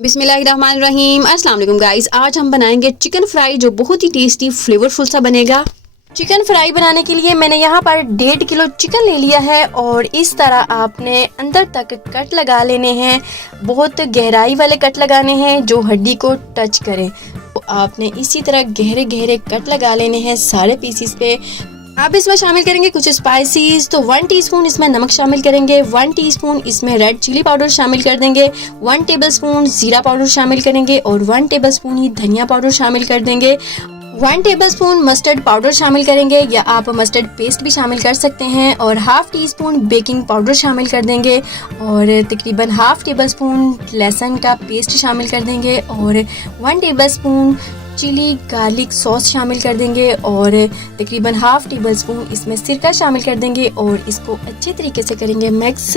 बिस्मिल्लाहिर्रहमानिर्रहीम। अस्सलाम वालेकुम गाइस। आज हम बनाएंगे चिकन फ्राई जो बहुत ही टेस्टी फ्लेवरफुल सा बनेगा। चिकन फ्राई बनाने के लिए मैंने यहाँ पर 1.5 किलो चिकन ले लिया है और इस तरह आपने अंदर तक कट लगा लेने हैं। बहुत गहराई वाले कट लगाने हैं जो हड्डी को टच करें। तो आपने इसी तरह गहरे गहरे कट लगा लेने हैं सारे पीसीस पे। आप इसमें शामिल करेंगे कुछ स्पाइसीज। तो 1 टीस्पून इसमें नमक शामिल करेंगे, 1 टीस्पून इसमें रेड चिली पाउडर शामिल कर देंगे, 1 टेबलस्पून जीरा पाउडर शामिल करेंगे और 1 टेबलस्पून ही धनिया पाउडर शामिल कर देंगे। 1 टेबलस्पून मस्टर्ड पाउडर शामिल करेंगे या आप मस्टर्ड पेस्ट भी शामिल कर सकते हैं और half tea spoon baking powder शामिल कर देंगे और तकरीबन हाफ टेबलस्पून लहसुन का पेस्ट शामिल कर देंगे और 1 टेबलस्पून चिली गार्लिक सॉस शामिल कर देंगे और तकरीबन हाफ टेबलस्पून इसमें सिरका शामिल कर देंगे और इसको अच्छे तरीके से करेंगे मिक्स।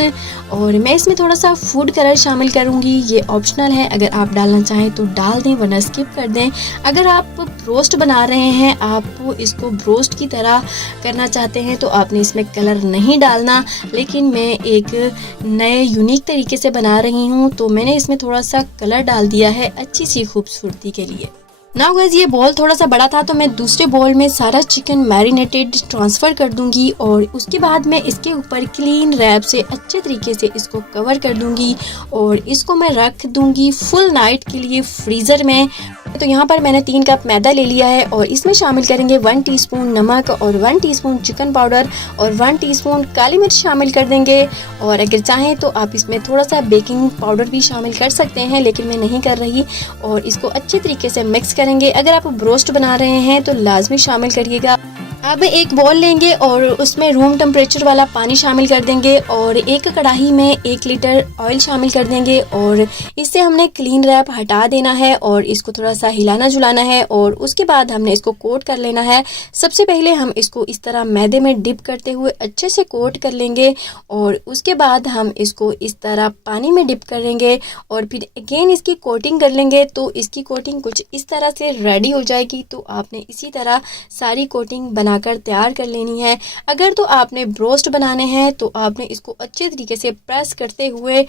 और मैं इसमें थोड़ा सा फूड कलर शामिल करूँगी, ये ऑप्शनल है, अगर आप डालना चाहें तो डाल दें वरना स्किप कर दें। अगर आप ब्रोस्ट बना रहे हैं, आप इसको ब्रोस्ट की तरह करना चाहते हैं तो आपने इसमें कलर नहीं डालना, लेकिन मैं एक नए यूनिक तरीके से बना रही हूँ तो मैंने इसमें थोड़ा सा कलर डाल दिया है अच्छी सी खूबसूरती के लिए। नाउ गाइस, ये बॉल थोड़ा सा बड़ा था तो मैं दूसरे बॉल में सारा चिकन मैरिनेटेड ट्रांसफ़र कर दूंगी और उसके बाद मैं इसके ऊपर क्लीन रैप से अच्छे तरीके से इसको कवर कर दूंगी और इसको मैं रख दूंगी फुल नाइट के लिए फ्रीज़र में। तो यहाँ पर मैंने 3 कप मैदा ले लिया है और इसमें शामिल करेंगे 1 टीस्पून नमक और 1 टीस्पून चिकन पाउडर और 1 टीस्पून काली मिर्च शामिल कर देंगे और अगर चाहें तो आप इसमें थोड़ा सा बेकिंग पाउडर भी शामिल कर सकते हैं, लेकिन मैं नहीं कर रही। और इसको अच्छे तरीके से मिक्स करेंगे। अगर आप ब्रोस्ट बना रहे हैं तो लाजमी शामिल करिएगा। अब एक बॉल लेंगे और उसमें रूम टेम्परेचर वाला पानी शामिल कर देंगे और एक कढ़ाई में 1 लीटर ऑयल शामिल कर देंगे और इससे हमने क्लीन रैप हटा देना है और इसको थोड़ा सा हिलाना झुलाना है और उसके बाद हमने इसको कोट कर लेना है। सबसे पहले हम इसको इस तरह मैदे में डिप करते हुए अच्छे से कोट कर लेंगे और उसके बाद हम इसको इस तरह पानी में डिप करेंगे और फिर अगेन इसकी कोटिंग कर लेंगे। तो इसकी कोटिंग कुछ इस तरह से रेडी हो जाएगी। तो आपने इसी तरह सारी कोटिंग बनाकर तैयार कर लेनी है। अगर तो आपने ब्रोस्ट बनाने हैं तो आपने इसको अच्छे तरीके से प्रेस करते हुए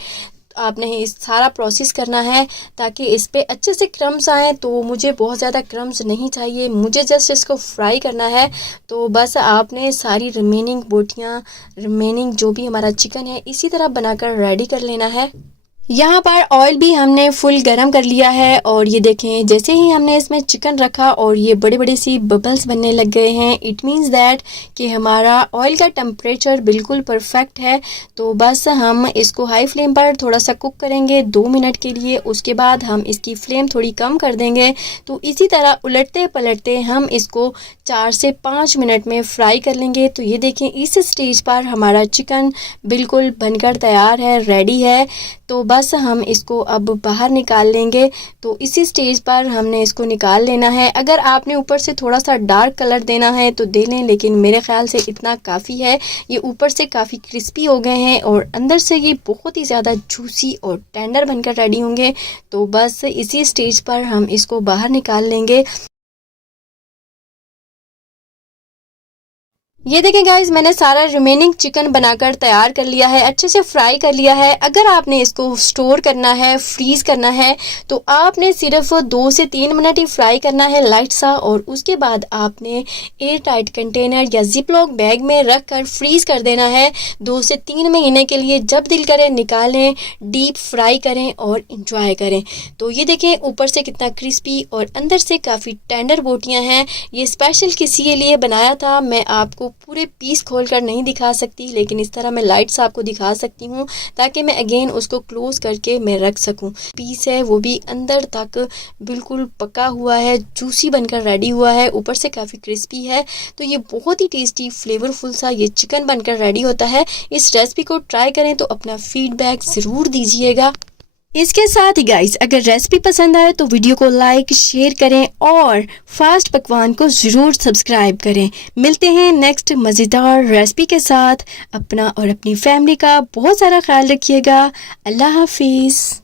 आपने इस सारा प्रोसेस करना है ताकि इस पे अच्छे से क्रम्स आए। तो मुझे बहुत ज़्यादा क्रम्स नहीं चाहिए, मुझे जस्ट इसको फ्राई करना है। तो बस आपने सारी रिमेनिंग बोटियाँ, रिमेनिंग जो भी हमारा चिकन है इसी तरह बनाकर रेडी कर लेना है। यहाँ पर ऑयल भी हमने फुल गरम कर लिया है और ये देखें जैसे ही हमने इसमें चिकन रखा और ये बड़े बड़े सी बबल्स बनने लग गए हैं, इट मीन्स दैट कि हमारा ऑयल का टेम्परेचर बिल्कुल परफेक्ट है। तो बस हम इसको हाई फ्लेम पर थोड़ा सा कुक करेंगे 2 मिनट के लिए, उसके बाद हम इसकी फ्लेम थोड़ी कम कर देंगे। तो इसी तरह उलटते पलटते हम इसको 4 से 5 मिनट में फ्राई कर लेंगे। तो ये देखें इस स्टेज पर हमारा चिकन बिल्कुल बनकर तैयार है, रेडी है। तो बस हम इसको अब बाहर निकाल लेंगे। तो इसी स्टेज पर हमने इसको निकाल लेना है। अगर आपने ऊपर से थोड़ा सा डार्क कलर देना है तो दे लें, लेकिन मेरे ख्याल से इतना काफ़ी है। ये ऊपर से काफ़ी क्रिस्पी हो गए हैं और अंदर से ये बहुत ही ज़्यादा जूसी और टेंडर बनकर रेडी होंगे। तो बस इसी स्टेज पर हम इसको बाहर निकाल लेंगे। ये देखें गाइस, मैंने सारा रिमेनिंग चिकन बनाकर तैयार कर लिया है, अच्छे से फ्राई कर लिया है। अगर आपने इसको स्टोर करना है, फ्रीज़ करना है तो आपने सिर्फ 2 से 3 मिनट ही फ्राई करना है लाइट सा और उसके बाद आपने एयर टाइट कंटेनर या जिपलॉक बैग में रख कर फ्रीज़ कर देना है 2 से 3 महीने के लिए। जब दिल करे निकालें, डीप फ्राई करें और इंजॉय करें। तो ये देखें ऊपर से कितना क्रिस्पी और अंदर से काफ़ी टेंडर बोटियाँ हैं। ये स्पेशल किसी के लिए बनाया था। मैं आपको पूरे पीस खोलकर नहीं दिखा सकती, लेकिन इस तरह मैं लाइट्स आपको दिखा सकती हूँ ताकि मैं अगेन उसको क्लोज करके मैं रख सकूँ। पीस है वो भी अंदर तक बिल्कुल पका हुआ है, जूसी बनकर रेडी हुआ है, ऊपर से काफ़ी क्रिस्पी है। तो ये बहुत ही टेस्टी फ्लेवरफुल सा ये चिकन बनकर रेडी होता है। इस रेसिपी को ट्राई करें तो अपना फीडबैक ज़रूर दीजिएगा। इसके साथ ही गाइस, अगर रेसिपी पसंद आए तो वीडियो को लाइक शेयर करें और फास्ट पकवान को ज़रूर सब्सक्राइब करें। मिलते हैं नेक्स्ट मज़ेदार रेसिपी के साथ। अपना और अपनी फैमिली का बहुत सारा ख्याल रखिएगा। अल्लाह हाफिज़।